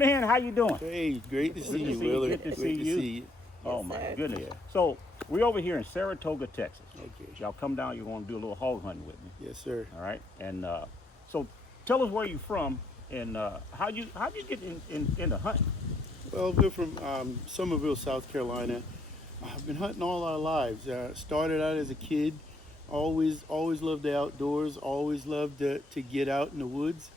Man, how you doing? Hey, great to see you, see you. Willard. Good to Great see to you. see you. Oh my sir. goodness. So we're over here in Saratoga, Texas. Okay. Y'all come down. You're going to do a little hog hunting with me. Yes, sir. All right. And so tell us where you're from and how you get into hunting. Well, we're from Somerville, South Carolina. I've been hunting all our lives. Started out as a kid. Always loved the outdoors. Always loved to get out in the woods.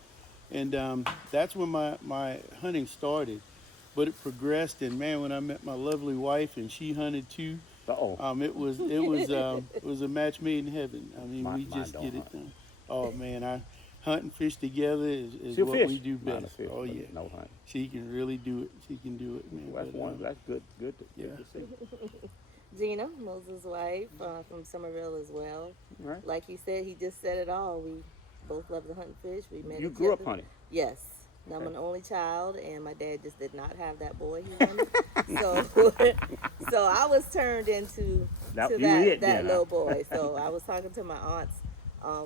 And that's when my hunting started. But it progressed, and man, when I met my lovely wife and she hunted too, it was a match made in heaven. I mean, we just get it done. Oh man, I hunt and fish together is She'll what fish. we do Not a best. fish, Oh but yeah, no hunting. she can really do it. She can do it, man. Well, that's good. Good to Yeah. see. Gina, Moses' wife, from Somerville as well. Right. Like you said, he just said it all. We both love to hunt and fish. We met You each grew up other. hunting. Yes. I'm Okay. an only child, and my dad just did not have that boy he wanted. so, so I was turned into That little boy. So I was talking to my aunts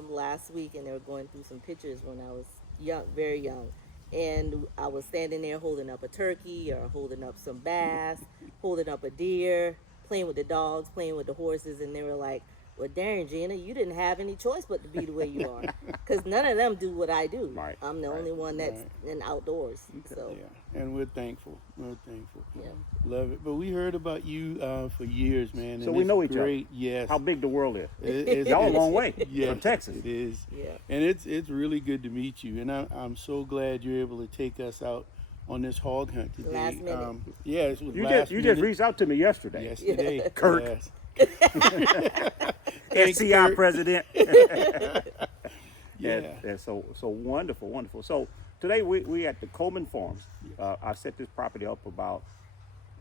last week, and they were going through some pictures when I was young, very young. And I was standing there holding up a turkey or holding up some bass, holding up a deer, playing with the dogs, playing with the horses, and they were like, well, darn, Gina, you didn't have any choice but to be the way you are. Because none of them do what I do. Right, I'm the only one that's in outdoors. So, Yeah, and we're thankful. We're thankful. yeah. Love it. But we heard about you for years, man. So and we it's know each great. other. Yes. How big the world is. It's Y'all a long way yes, from Texas. It is. Yeah. And it's really good to meet you. And I'm so glad you're able to take us out on this hog hunt today. Last minute. Yeah, it was You last just minute. reached out to me yesterday. Yesterday. Kirk. Yes. SCI Kirk. president. Yeah. And so wonderful. So today we at the Coleman Farms. I set this property up about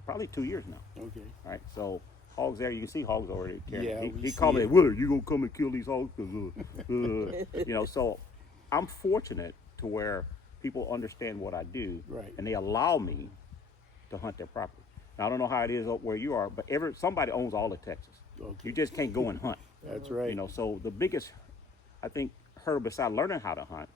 probably 2 years now. Okay. Right. So hogs there. You can see hogs already. Yeah, He we called see me, it. Willard, you gonna come and kill these hogs? 'Cause, you know. So I'm fortunate to where people understand what I do, Right. and they allow me to hunt their property. Now I don't know how it is up where you are, but somebody owns all of Texas. Okay. You just can't go and hunt. That's right. You know, so the biggest, I think, hurdle beside learning how to hunt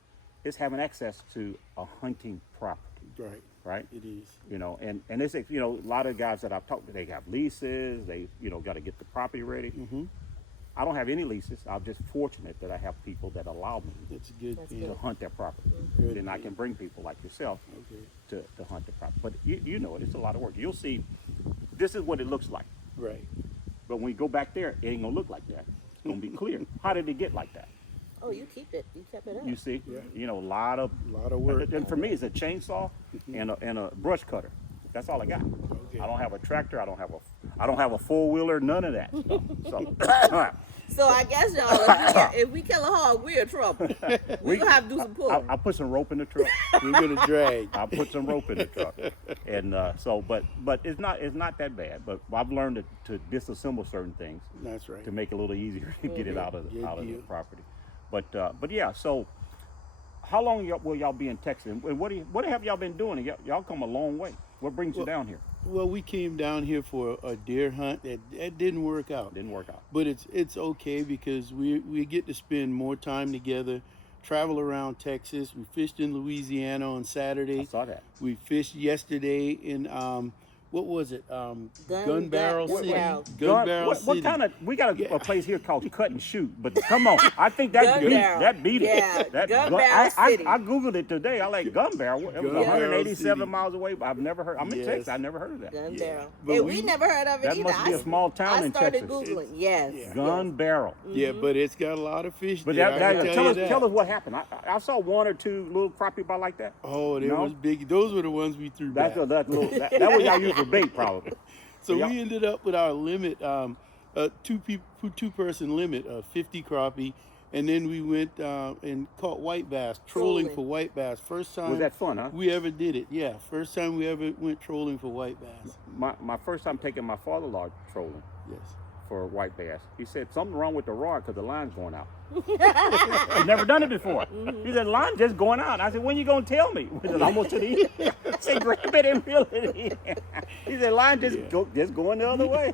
is having access to a hunting property, Right. right? It is. You know, and it's, you know, a lot of guys that I've talked to, they have leases, they, you know, got to get the property ready. Mm-hmm. I don't have any leases. I'm just fortunate that I have people that allow me That's a good That's thing. to good. hunt their property. Good. Then I can bring people like yourself Okay. to hunt the property. But you know it, it's a lot of work. You'll see, this is what it looks like. Right. But when you go back there, it ain't gonna look like that. It's gonna be clear. How did it get like that? Oh, you keep it. You kept it up. You see, Yeah. you know, a lot of work. And for me, it's a chainsaw and a brush cutter. That's all I got. Okay. I don't have a tractor. I don't have a four wheeler. None of that stuff. So So I guess y'all, if we kill a hog, we're in trouble. We're gonna have to do some pulling. I put some rope in the truck. We're gonna drag. I put some rope in the truck, and but it's not that bad. But I've learned to disassemble certain things That's right. to make it a little easier to get it out of Good the deal. property. But yeah. So how long will y'all be in Texas? And what have y'all been doing? Y'all come a long way. What brings you down here? Well, we came down here for a deer hunt that didn't work out. Didn't work out. But it's okay because we get to spend more time together, travel around Texas. We fished in Louisiana on I Saturday. saw that. We fished yesterday in what was it? Gun Barrel City. Barrel. Gun Barrel what City. kind of? We got a place here called Cut and Shoot. But come on, I think that Gun beat Barrel. that beat Yeah, it. That Gun Barrel City. I googled it today. I like Gun Barrel. It was Gun Barrel 187 City. miles away. But I've never heard. I'm in Yes. Texas. I never heard of that. Gun Yeah. barrel. But Hey, we- we never heard of it That either. must be a small town I in started Texas. Googling. Yes. Yeah. Gun Barrel. Yeah, but it's got a lot of fish But there. I can tell you us that. tell us what happened. I saw one or two little crappie about like that. Oh, they No? was big. Those were the ones we threw That's back. that was y'all use for bait probably. So Yep. we ended up with our limit, two person limit of 50 crappie, and then we went and caught white bass, trolling for white bass. First time Was that fun, huh? we ever did it. Yeah, first time we ever went trolling for white bass. My first time taking my father-in-law trolling Yes. for white bass. He said something wrong with the rod because the line's going out. He's never done it before. He said, line just going out. I said, when you going to tell me? We said, almost to the end. I said, grab it and reel it in. He said, line just going the other way.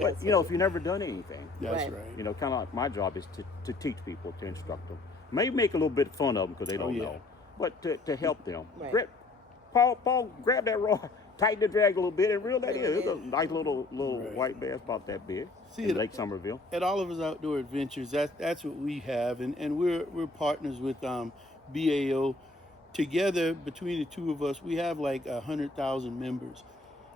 But, you know, if you've never done anything, That's Right. right. you know, kind of like my job is to teach people, to instruct them. Maybe make a little bit of fun of them because they don't yeah. know, but to help them. Right. Part Paul grabbed that rod, tightened the drag a little bit, and reeled that in. It was a nice little Right. white bass, about that big, See, in Lake Somerville. At all of his outdoor adventures, that's what we have, and we're partners with BAO. Together, between the two of us, we have like 100,000 members,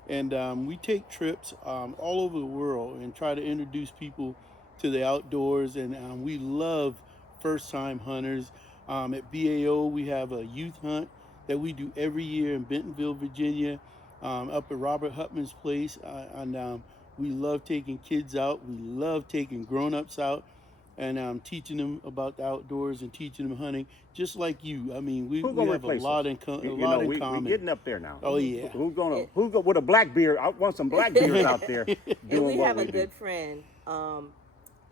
and we take trips all over the world and try to introduce people to the outdoors. And we love first-time hunters. At BAO, we have a youth hunt that we do every year in Bentonville, Virginia, up at Robert Hutman's place, and we love taking kids out. We love taking grown-ups out, and teaching them about the outdoors and teaching them hunting, just like you. I mean, we Who's gonna have a replace lot us? in co- a You lot know, in common. we getting up there now. Oh yeah. Who's going with a black beard? I want some black beards out there doing And we what have we a do. good friend.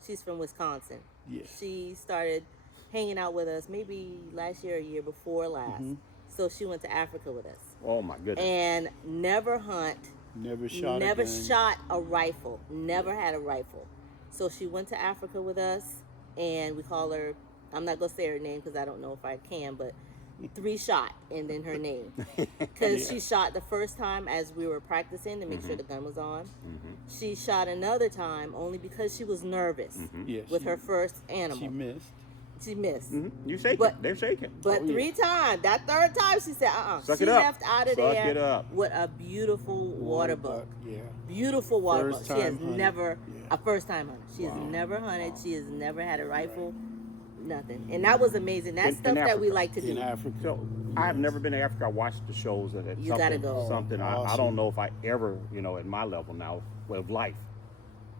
She's from Wisconsin. Yes. She started hanging out with us maybe last year or year before last. So she went to Africa with us Oh my goodness. and never hunt, Never shot. never a gun. shot a rifle, never had a rifle. So she went to Africa with us, and we call her, I'm not going to say her name because I don't know if I can, but 3 shot and then her name. Because she shot the first time as we were practicing to make sure the gun was on. She shot another time only because she was nervous Yes. with her first animal. She missed. She missed. You shaking? But- They're shaking. But Oh, yeah. 3 times, that third time, she said, Suck she it up. left out of Suck there it up. with a beautiful water buck. Yeah. Beautiful water First buck. She has time hunter. never, Yeah. a first time hunter. She has never hunted. She has never had a rifle. Nothing. And that was amazing. That's In stuff that we Africa. like to In do. Africa. So I've never been to Africa. I watched the shows and it's You gotta something, go. something I Awesome. don't know if I ever, at my level now of life,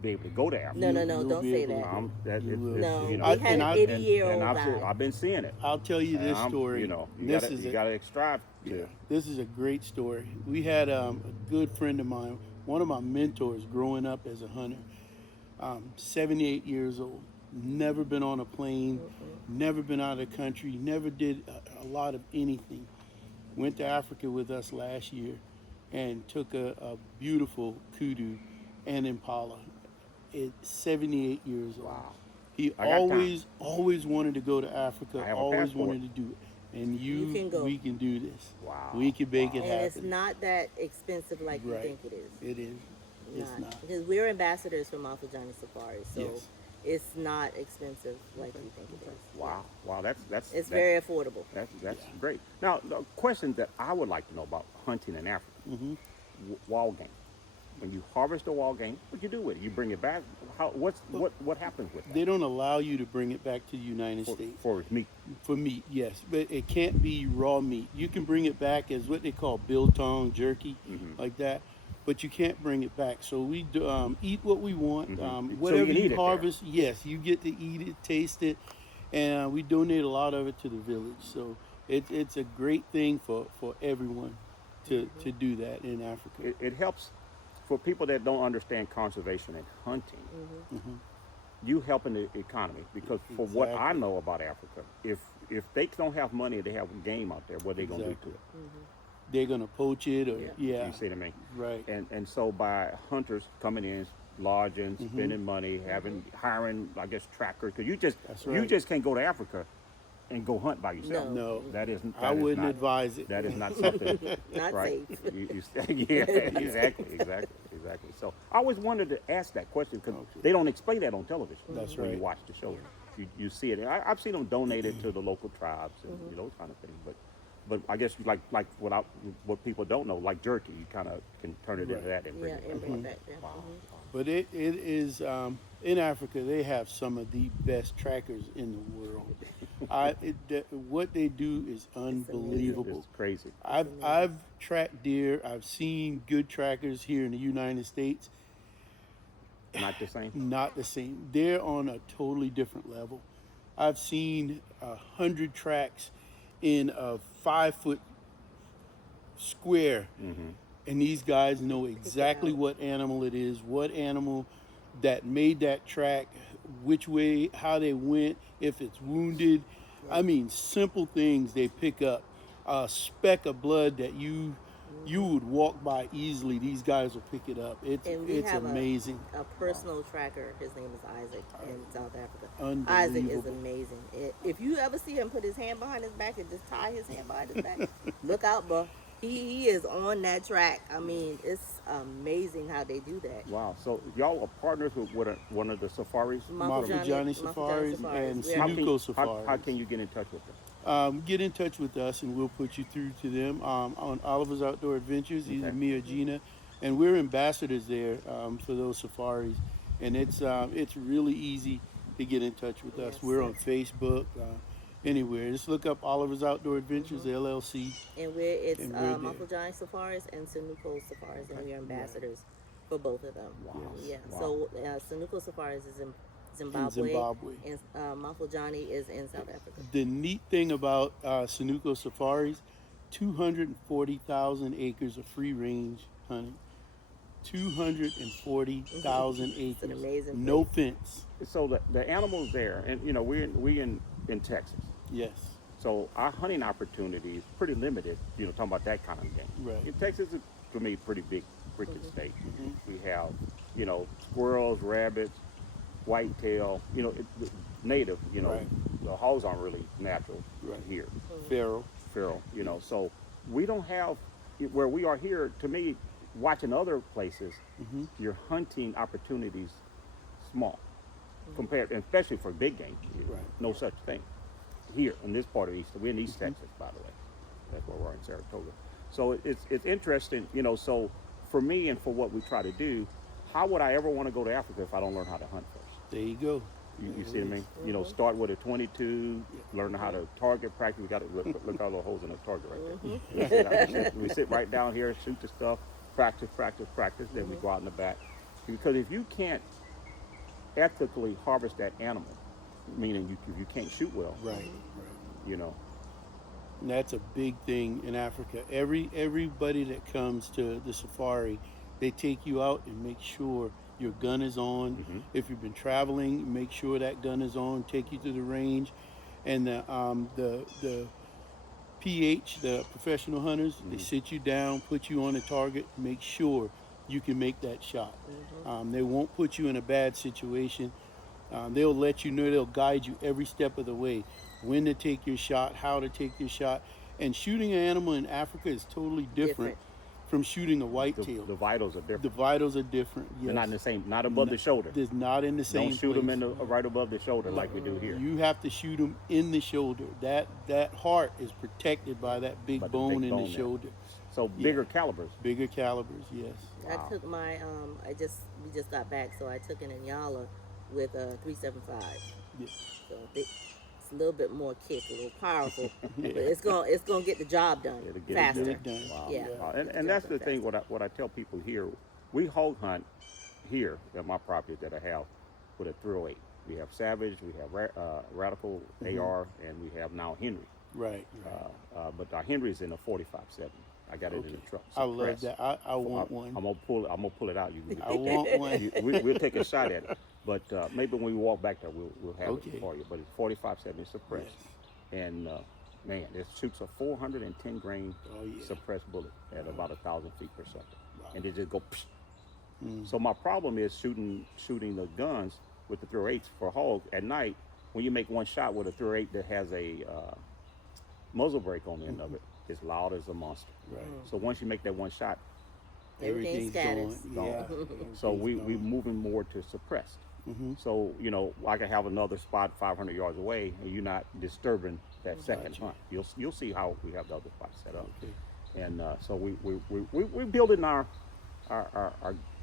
be able to go to Africa. No, You'll don't be say able that. to. That, You it, will. it's, No, you know, we had and an I- 80-year-old and die. I've been seeing it. I'll tell you this And story. You This is a- gotta strive to. Yeah, this is a great story. We had a good friend of mine, one of my mentors growing up as a hunter, 78 years old, never been on a plane, never been out of the country, never did a lot of anything. Went to Africa with us last year and took a beautiful kudu and impala at 78 years old. Wow. He I got always wanted to go to Africa, I have a always passport. wanted to do it. And You can go. we can do this. Wow. We can make it And happen. it's not that expensive like you Right. think it is. It is. It's not. Because we're ambassadors for Mount Johnny Safari, so Yes. it's not expensive like you think it is. Wow. That's It's very affordable. That's great. Now, the question that I would like to know about hunting in Africa, wild game. When you harvest the wild game, what do you do with it? You bring it back. What happens with that? They don't allow you to bring it back to the United for, States for meat. for meat, yes, but it can't be raw meat. You can bring it back as what they call biltong jerky, like that, but you can't bring it back. So we do, eat what we want. So you Whatever can eat it you there. harvest, yes, you get to eat it, taste it, and we donate a lot of it to the village. So it's a great thing for everyone to do that in Africa. It helps for people that don't understand conservation and hunting. You helping the economy because for what I Exactly. know about Africa, if they don't have money, they have game out there. What are they gonna Exactly. do to it? They're gonna poach it, or yeah, You see what I mean? right. And so by hunters coming in, lodging, spending money, hiring, I guess, trackers, because That's you right. just can't go to Africa and go hunt by yourself. No, That isn't. I that is wouldn't not- advise it. That is not something. Not right. safe. Yeah, exactly. So I always wanted to ask that question because they don't explain that on television. That's when right. you watch the show. You see it. I've seen them donate it to the local tribes and those kind of things. But I guess like what people don't know, like jerky, you kind of can turn it into Right. that and bring Yeah, it import that. Yeah. Wow. But it is in Africa. They have some of the best trackers in the world. What they do is unbelievable. It's crazy. I've tracked deer. I've seen good trackers here in the United States. Not the same. Not the same. They're on a totally different level. I've seen 100 tracks in a 5-foot square, and these guys know exactly what animal it is, what animal that made that track, which way, how they went, if it's wounded. I mean, simple things they pick up. A speck of blood that you would walk by easily, these guys will pick it up. And we It's have amazing. a personal tracker. His name is Isaac in South Africa. Unbelievable. Isaac is amazing. If you ever see him put his hand behind his back and just tie his hand behind his back, look out, bro. He is on that track. I mean, it's amazing how they do that. Wow. So y'all are partners with one of the safaris? Mafujani Safaris and We're- How Sunuco can, how Safaris. can you get in touch with them? Get in touch with us and we'll put you through to them on Oliver's Outdoor Adventures, either Okay. me or Gina. And we're ambassadors there for those safaris. And it's really easy to get in touch with us. Yes, We're on yes. Facebook, anywhere. Just look up Oliver's Outdoor Adventures, LLC. And it's And we're there. Mafujani Safaris and Sunuco Safaris, and we're ambassadors for both of them. Wow. Yeah. Wow. So Sunuco Safaris is in Zimbabwe, In Zimbabwe. and Mafujani is in South Africa. The neat thing about Sunuco Safaris, 240,000 acres of free range hunting. 240,000 acres. an amazing No place. fence. So the animals there, and you know, we in Texas. Yes. So our hunting opportunity is pretty limited, you know, talking about that kind of game. Right. In Texas is, for me, a pretty big freaking state. Mhm. We have, you know, squirrels, rabbits, whitetail, you know, native, you know, Right. the hogs aren't really natural Right. here, Pharaoh. feral, you know, so we don't have, where we are here, to me, watching other places, Mhm. your hunting opportunities small compared, and especially for big game, Right. no such thing here in this part of East. We're in East Texas, by the way. That's where we're in Saratoga. So it's interesting, you know. So for me and for what we try to do, how would I ever want to go to Africa if I don't learn how to hunt first? There you go. You see what I mean? You know, start with a 22, learn how to target practice. We got to look at all the holes in the target right there. We sit right down here, shoot the stuff, practice. Then we go out in the back. Because if you can't ethically harvest that animal, meaning you can't shoot well, Right. Right. you know. And that's a big thing in Africa. Everybody that comes to the safari, they take you out and make sure your gun is on. Mhm. If you've been traveling, make sure that gun is on. Take you to the range, and the PH, the professional hunters, they sit you down, put you on a target, make sure you can make that shot. They won't put you in a bad situation. They'll let you know, they'll guide you every step of the way, when to take your shot, how to take your shot. And shooting an animal in Africa is totally different from shooting a whitetail. The vitals are different. The vitals are different. Yes. They're not in the same, not above the shoulder. They're not in the same Don't shoot them place. in the right above the shoulder like we do here. You have to shoot them in the shoulder. That heart is protected by that big By the bone big in bone the there. shoulder. So bigger calibers. Bigger calibers, yes. I took my we just got back, so I took an Inyala with a 375. Yeah. So it's a little bit more kick, a little powerful, but it's gonna get the job done It'll get faster. it done. Wow. Yeah. Wow. And that's the thing. What I tell people here, we hog hunt here at my property that I have with a 308. We have Savage, we have Radical AR, and we have now Henry. Right. But our Henry is in a 45-7. I got it in the truck. I love suppressed. that. I want one. I'm gonna pull it out. You can I want one. we'll take a shot at it. But maybe when we walk back there, we'll have Okay. it for you. But it's 45-7 suppressed, and man, it shoots a 410 grain Oh, yeah. suppressed bullet at about 1,000 feet per second, Wow. and it just go. Psh. Mm. So my problem is shooting the guns with the 308s for hog at night. When you make one shot with a 308 that has a muzzle brake on the end of it, it's loud as a monster. Right. So once you make that one shot, Everything scatters. Gone. Yeah. so we Everything's moving more to suppressed. Mhm. So, you know, I can have another spot 500 yards away, and you're not disturbing that second Gotcha. hunt. You'll see how we have the other spots set up, Okay. and so we're building our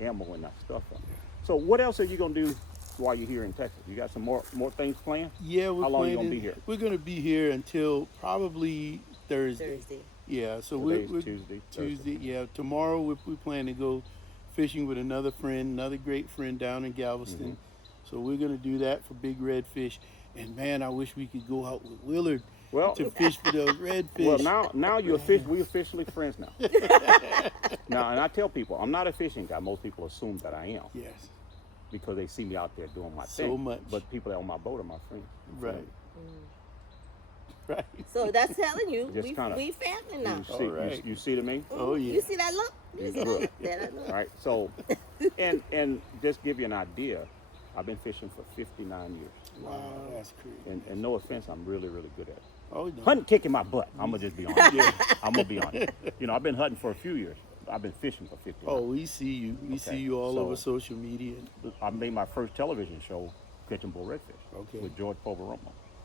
ammo and our stuff up. So, what else are you gonna do while you're here in Texas? You got some more things planned? Yeah, we're How long you planning, gonna be here? We're gonna be here until probably Thursday. Thursday. Yeah, so Today's we're Tuesday, Tuesday. Yeah, tomorrow we plan to go fishing with another friend, another great friend down in Galveston. So we're gonna do that for big redfish. And man, I wish we could go out with Willard Well, to fish for those redfish. well, now we're officially friends now. Now, and I tell people, I'm not a fishing guy. Most people assume that I am Yes, because they see me out there doing my So thing. much. But people that on my boat are my friends. right, right. So that's telling you Just kinda- we family now. You see, right. you see to me? Oh yeah. You see that look? You see that Good. look? That look? All right. So, and just give you an idea, I've been fishing for 59 years. Wow, that's crazy. And no offense, I'm really, really good at it. Oh, no. Hunting kicking my butt. I'm gonna just be honest. I'm gonna be honest. You know, I've been hunting for a few years. I've been fishing for 50 years. Oh, we see you. We see you all over social media. I made my first television show catching bull redfish Okay. with George Poveromo.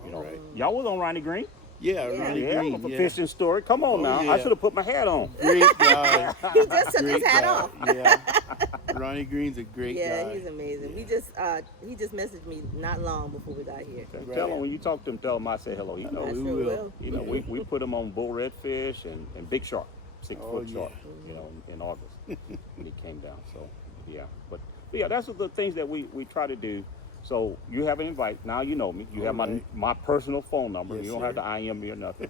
You know, right. y'all was on Ronnie Green. Yeah, Ronnie Green. a Yeah. fishing story. Come on now. yeah. I should have put my hat on. Great guy. He just took Great his hat guy. off. Yeah. Ronnie Green's a great guy. Yeah, he's amazing. We just he just messaged me not long before we got here. Tell him when you talk to him, tell him I say hello. You know, I we sure will. will. you know, we put him on bull redfish and big shark, 6-foot yeah. shark. You know, in August when he came down. So yeah, but yeah, that's the things that we try to do. So you have an invite. Now you know me. You have my personal phone number. Yes, you don't sir. have to IM me or nothing.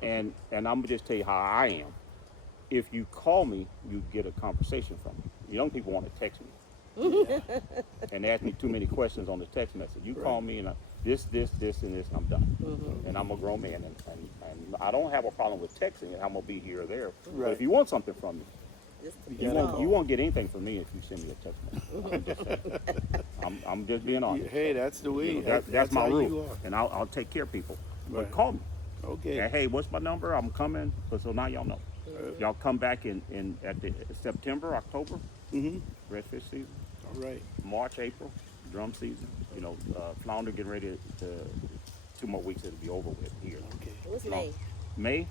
and I'm gonna just tell you how I am. If you call me, you get a conversation from me. Young people want to text me and ask me too many questions on the text message. You call me and this, and this, and I'm done. And I'm a grown man, and I don't have a problem with texting. And I'm gonna be here or there. But if you want something from me, Just you won't get anything from me if you send me a text message. I'm just being honest. Hey, that's the way. You know, that's my how you rule, are. and I'll take care of people. But Right. call me. Okay. And, hey, what's my number? I'm coming. So now y'all know. Y'all come back in at the September, October, Mm-hmm. redfish season. All right. March, April, drum season. You know, flounder getting ready to 2 more weeks. It'll be over with here. Okay. What's May?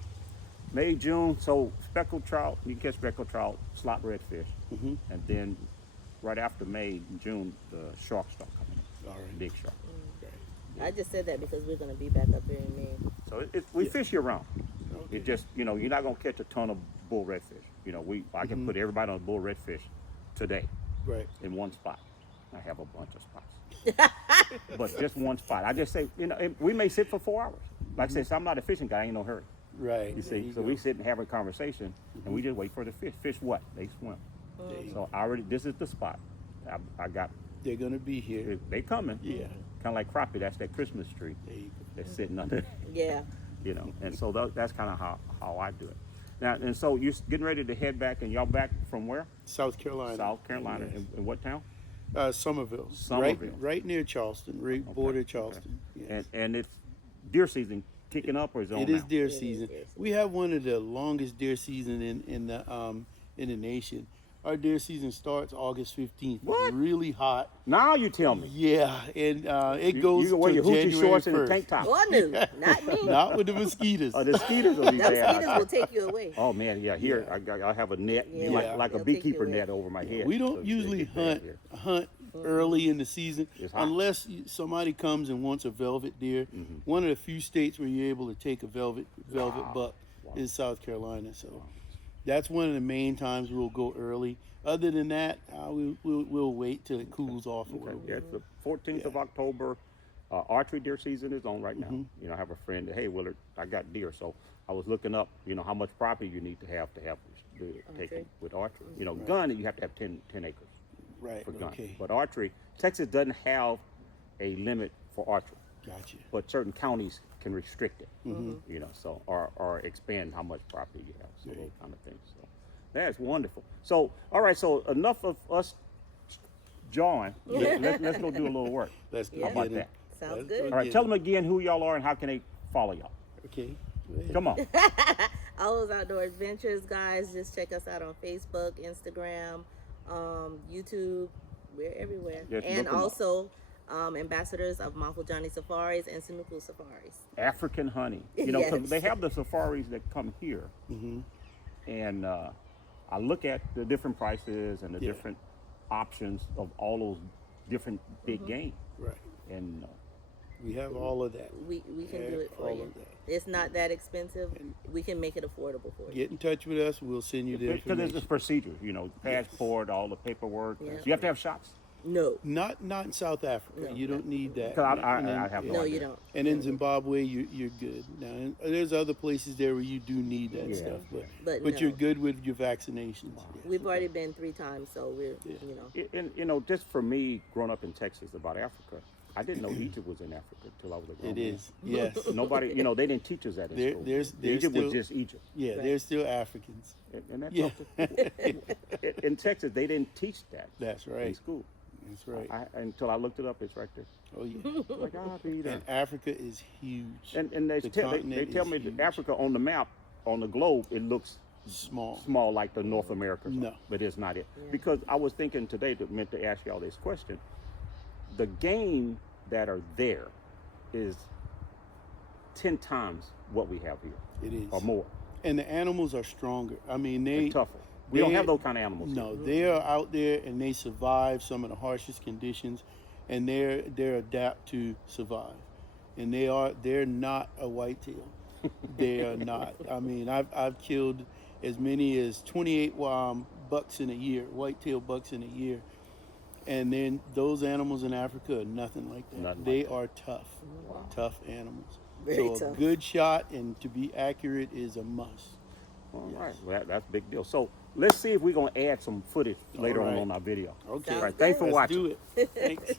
May, June. So speckled trout. You can catch speckled trout, slot redfish, Mm-hmm. and then right after May, June, the sharks start coming in. All right. Big shark. I just said that because we're gonna be back up there in May. So we fish year round. Okay. It just, you know, you're not gonna catch a ton of bull redfish. You know, I can put everybody on bull redfish today Right. in one spot. I have a bunch of spots, but just one spot. I just say, you know, we may sit for 4 hours. Like I said, so I'm not a fishing guy. I ain't no hurry. Right. You There see, so go. we sit and have a conversation, and we just wait for the fish. Fish what? They swim. There you So I already, this is the spot. I got. They're gonna be here. They coming. Yeah. Kind of like crappie. That's that Christmas tree There you go. that's sitting under. Yeah. You know, and so that's kind of how I do it. Now, and so you're getting ready to head back, and y'all back from where? South Carolina. South Carolina. Yes. In what town? Somerville. Somerville. Right near Charleston. Right border Charleston. Okay. Yes. And it's deer season kicking up, or is it on It is now? deer is season. deer season. We have one of the longest deer season in the nation. Our deer season starts August 15th. What? It's really hot. Now you tell me. Yeah, and it goes You can wear to your hoochie January shorts 1st. and a tank top. Oh, no, not me. Not with the mosquitoes. Oh, the mosquitoes will be Those bad. mosquitoes will take you away. Oh man, yeah. Here Yeah. I have a net, Yeah. like a They'll take you beekeeper away. net over my head. We So don't they usually get bad here. hunt early in the season It's hot. unless somebody comes and wants a velvet deer. One of the few states where you're able to take a velvet buck is South Carolina. So that's one of the main times we'll go early. Other than that, we'll wait till it cools off a Okay. little Yeah, bit. it's the 14th of October. Archery deer season is on right now. You know, I have a friend that, hey, Willard, I got deer. So I was looking up, you know, how much property you need to have the taken with archery. You know, gun, you have to have 10 acres Right. for gun. Okay. But archery, Texas doesn't have a limit for archery, Gotcha. but certain counties can restrict it, you know, so, or expand how much property you have, so those kind of things. So that's wonderful. So, all right, so enough of us jawing. Let's go do a little work. Let's Yeah. How about get it. that? Sounds Let's good. go All right, get tell it. them again who y'all are and how can they follow y'all. Okay. Go ahead. Come on. All those outdoor adventures, guys. Just check us out on Facebook, Instagram, YouTube. We're everywhere. Yes, and look 'em up. also ambassadors of Mountful Johnny Safaris and Sanuku Safaris. African honey. You know, 'cause Yes. they have the safaris that come here, and I look at the different prices and the Yeah. different options of all those different big game, Right. and We have all of that. We can Yeah, do it for all you. of that. It's not that expensive. We can make it affordable for you. Get in touch with us. We'll send you the because there's information. this procedure, you know, passport, all the paperwork. Yeah. You have to have shots. No. Not in South Africa. No. You don't need that. 'Cause I And then- have no No, idea. you don't. And in Zimbabwe, you're good. Now, there's other places there where you do need that Yeah. stuff, But but no. you're good with your vaccinations. Yeah. We've already been 3 times, so we're, you know. And you know, just for me, growing up in Texas about Africa, I didn't know Egypt was in Africa until I was a grown It man. is. Yes. Nobody, you know, they didn't teach us that in There- school. there's Egypt was still- just Egypt. Yeah, Right. they're still Africans. And that's Yeah. something. In Texas, they didn't teach that That's in right. school. That's right. Until I looked it up, it's right there. Oh yeah. Like, I'll be there. And Africa is huge. And they The tell continent me is that huge. Africa on the map, on the globe, it looks Small. like the North America. No. But it's not it. Yeah. Because I was thinking today, meant to ask y'all this question. The game that are there is 10 times what we have here, It is. or more, And the animals are stronger. I mean, and tougher. We don't have those kind of animals No, here. they are out there and they survive some of the harshest conditions, and they're adapt to survive, and they're not a whitetail. They are not. I mean, I've killed as many as 28 bucks in a year, whitetail bucks in a year, and then those animals in Africa are nothing like that. Nothing They like that. are tough, tough animals. Very so a tough. good shot and to be accurate is a must. All Yes. right, well, that's a big deal. So let's see if we're gonna add some footage later right. on our video. Okay. All right, thanks for Let's watching. do it. Thanks.